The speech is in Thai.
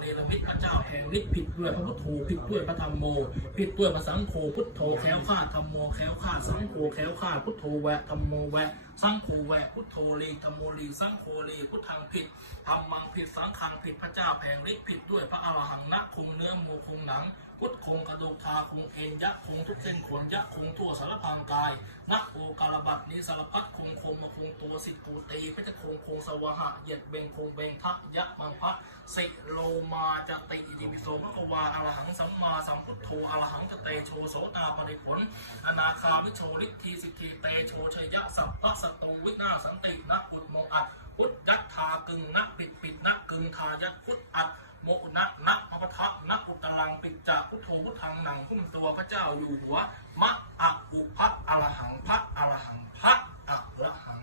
เนรมิตพระเจ้าแห่งฤทธิ์ผิดด้วยพระพุทโธผิดด้วยพระธรรมโมผิดด้วยพระสังโฆพุทโธแคล้วคลาดธรรมโมแคล้วคลาดสังโฆแคล้วคลาดพุทโธแวะธรรมโมแวะ สังโฆแวพุทโธลีธรรมโมลีสังโฆลีพุทธังผิดธรรมังผิดสังฆังผิดพระเจ้าแห่งฤทธิ์ผิดด้วยพระอรหังนะคงเนื้อโมคงหนังพุทธคงกระดูกทาคงเอ็นยะคงทุกเส้นขนยะคงทั่วสารพางกายนักโอกาลบัตนี้สารพัดคงคงมาคงตัวสิปูตีพระจะคงคงสวหะเหยียดเบงคงเบงทะยะมังพะสิโลมาจะติอิติโสมะกวาอรหังสัมมาสัมพุทโธอรหังจะเตโชโสตาปริผลอนาคามิโชฤทธีสิทธีเตโช วินาสันตินักอุดโมอัดพุทธยัตถากึงนักปิดปิดนักกึงทายัตพุทธอัดโมนะนักพระทะนักอุตลังปิจจะพุทโธพุทธังหนังหุ้มตัวพระเจ้าอยู่หัวมะอะอุพะอรหังพระอรหังพระอรหัง